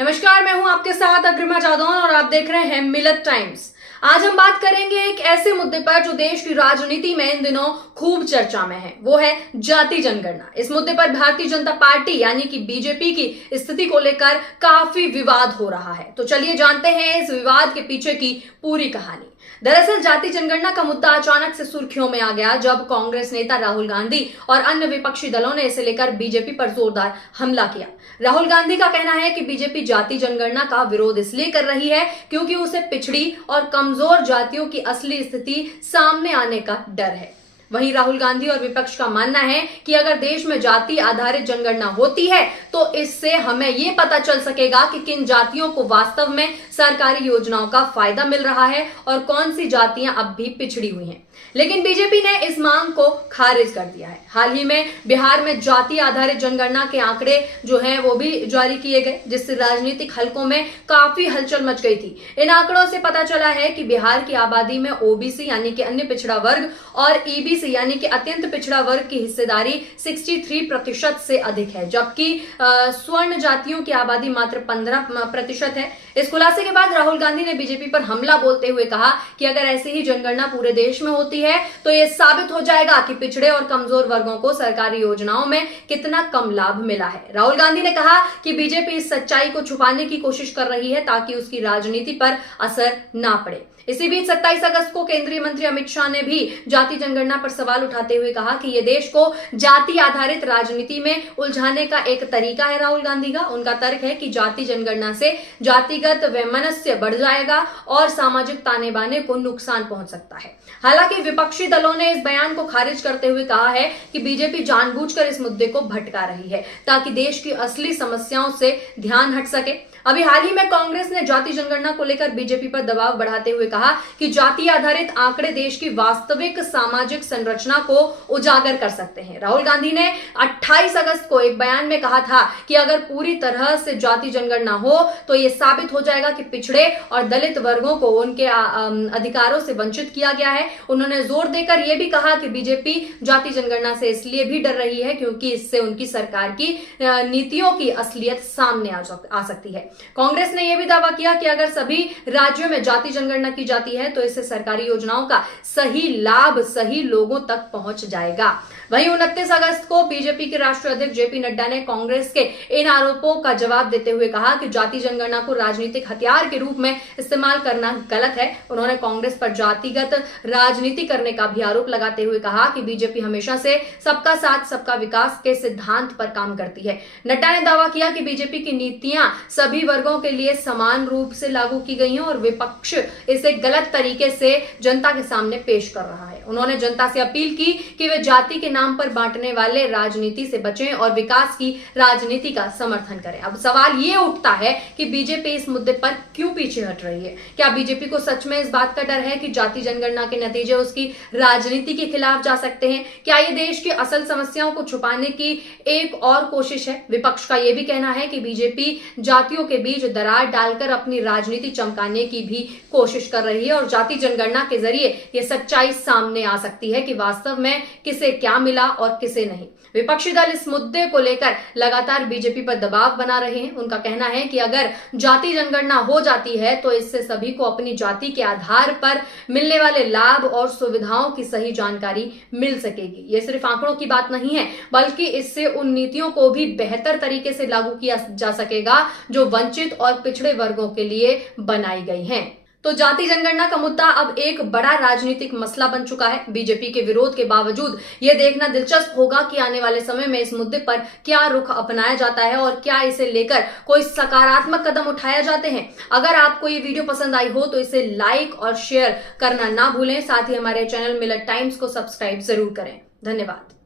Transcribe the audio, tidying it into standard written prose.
नमस्कार, मैं हूं आपके साथ अग्रिमा जादौन और आप देख रहे हैं मिलत टाइम्स। आज हम बात करेंगे एक ऐसे मुद्दे पर जो देश की राजनीति में इन दिनों खूब चर्चा में है, वो है जाति जनगणना। इस मुद्दे पर भारतीय जनता पार्टी यानी कि बीजेपी की स्थिति को लेकर काफी विवाद हो रहा है। तो चलिए जानते हैं इस विवाद के पीछे की पूरी कहानी। दरअसल जाति जनगणना का मुद्दा अचानक से सुर्खियों में आ गया जब कांग्रेस नेता राहुल गांधी और अन्य विपक्षी दलों ने इसे लेकर बीजेपी पर जोरदार हमला किया। राहुल गांधी का कहना है कि बीजेपी जाति जनगणना का विरोध इसलिए कर रही है क्योंकि उसे पिछड़ी और कमजोर जातियों की असली स्थिति सामने आने का डर है। वहीं राहुल गांधी और विपक्ष का मानना है कि अगर देश में जाति आधारित जनगणना होती है तो इससे हमें ये पता चल सकेगा कि किन जातियों को वास्तव में सरकारी योजनाओं का फायदा मिल रहा है और कौन सी जातियां अब भी पिछड़ी हुई हैं। लेकिन बीजेपी ने इस मांग को खारिज कर दिया है। हाल ही में बिहार में जाति आधारित जनगणना के आंकड़े जो हैं वो भी जारी किए गए, जिससे राजनीतिक हलकों में काफी हलचल मच गई थी। इन आंकड़ों से पता चला है कि बिहार की आबादी में ओबीसी यानी कि अन्य पिछड़ा वर्ग और ईबीसी यानी कि अत्यंत पिछड़ा वर्ग की हिस्सेदारी 63% से अधिक है, जबकि स्वर्ण जातियों की आबादी मात्र 15% है। इस खुलासे के बाद राहुल गांधी ने बीजेपी पर हमला बोलते हुए कहा कि अगर ऐसी ही जनगणना पूरे देश में होती है तो यह साबित हो जाएगा कि पिछड़े और कमजोर वर्गों को सरकारी योजनाओं में कितना कम लाभ मिला है। राहुल गांधी ने कहा कि बीजेपी इस सच्चाई को छुपाने की कोशिश कर रही है ताकि उसकी राजनीति पर असर ना पड़े। इसी बीच 27 अगस्त को केंद्रीय मंत्री अमित शाह ने भी जाति जनगणना पर सवाल उठाते हुए कहा कि यह देश को जाति आधारित राजनीति में उलझाने का एक तरीका है। राहुल गांधी का उनका तर्क है कि जाति जनगणना से जातिगत वैमनस्य बढ़ जाएगा और सामाजिक ताने बाने को नुकसान पहुंच सकता है। हालांकि विपक्षी दलों ने इस बयान को खारिज करते हुए कहा है कि बीजेपी जानबूझकर इस मुद्दे को भटका रही है ताकि देश की असली समस्याओं से ध्यान हट सके। अभी हाल ही में कांग्रेस ने जाति जनगणना को लेकर बीजेपी पर दबाव बढ़ाते हुए कहा कि जाति आधारित आंकड़े देश की वास्तविक सामाजिक संरचना को उजागर कर सकते हैं। राहुल गांधी ने 28 अगस्त को एक बयान में कहा था कि अगर पूरी तरह से जाति जनगणना हो तो यह साबित हो जाएगा कि पिछड़े और दलित वर्गों को उनके अधिकारों से वंचित किया गया है। उन्होंने जोर देकर यह भी कहा कि बीजेपी जाति जनगणना से इसलिए भी डर रही है क्योंकि इससे उनकी सरकार की नीतियों की असलियत सामने आ सकती है। कांग्रेस ने यह भी दावा किया कि अगर सभी राज्यों में जाति जनगणना की जाती है तो इससे सरकारी योजनाओं का सही लाभ सही लोगों तक पहुंच जाएगा। वहीं 29 अगस्त को बीजेपी के राष्ट्रीय अध्यक्ष जेपी नड्डा ने कांग्रेस के इन आरोपों का जवाब देते हुए कहा कि जाति जनगणना को राजनीतिक हथियार के रूप में इस्तेमाल करना गलत है। उन्होंने कांग्रेस पर जातिगत राजनीति करने का भी आरोप लगाते हुए कहा कि बीजेपी हमेशा से सबका साथ सबका विकास के सिद्धांत पर काम करती है। नड्डा ने दावा किया कि बीजेपी की नीतियां सभी वर्गों के लिए समान रूप से लागू की गई हैं और विपक्ष इसे गलत तरीके से जनता के सामने पेश कर रहा है। उन्होंने जनता से अपील की कि वे जाति के नाम पर बांटने वाले राजनीति से बचें और विकास की राजनीति का समर्थन करें। अब सवाल ये उठता है कि बीजेपी इस मुद्दे पर क्यों पीछे हट रही है? क्या बीजेपी को सच में इस बात का डर है कि जाति जनगणना के नतीजे उसकी राजनीति के खिलाफ जा सकते हैं? क्या ये देश की असल समस्याओं को छुपाने की एक और कोशिश है? विपक्ष का यह भी कहना है कि बीजेपी जातियों के बीच दरार डालकर अपनी राजनीति चमकाने की भी कोशिश कर रही है और जाति जनगणना के जरिए यह सच्चाई सामने आ सकती है कि वास्तव में किसे क्या मिला और किसे नहीं। विपक्षी दल इस मुद्दे को लेकर लगातार बीजेपी पर दबाव बना रहे हैं। उनका कहना है कि अगर जाति जनगणना हो जाती है तो इससे सभी को अपनी जाति के आधार पर मिलने वाले लाभ और सुविधाओं की सही जानकारी मिल सकेगी। ये सिर्फ आंकड़ों की बात नहीं है बल्कि इससे उन नीतियों को भी बेहतर तरीके से लागू किया जा सकेगा जो वंचित और पिछड़े वर्गों के लिए बनाई गई हैं। तो जाति जनगणना का मुद्दा अब एक बड़ा राजनीतिक मसला बन चुका है। बीजेपी के विरोध के बावजूद यह देखना दिलचस्प होगा कि आने वाले समय में इस मुद्दे पर क्या रुख अपनाया जाता है और क्या इसे लेकर कोई सकारात्मक कदम उठाए जाते हैं। अगर आपको ये वीडियो पसंद आई हो तो इसे लाइक और शेयर करना ना भूलें। साथ ही हमारे चैनल मिलत टाइम्स को सब्सक्राइब जरूर करें। धन्यवाद।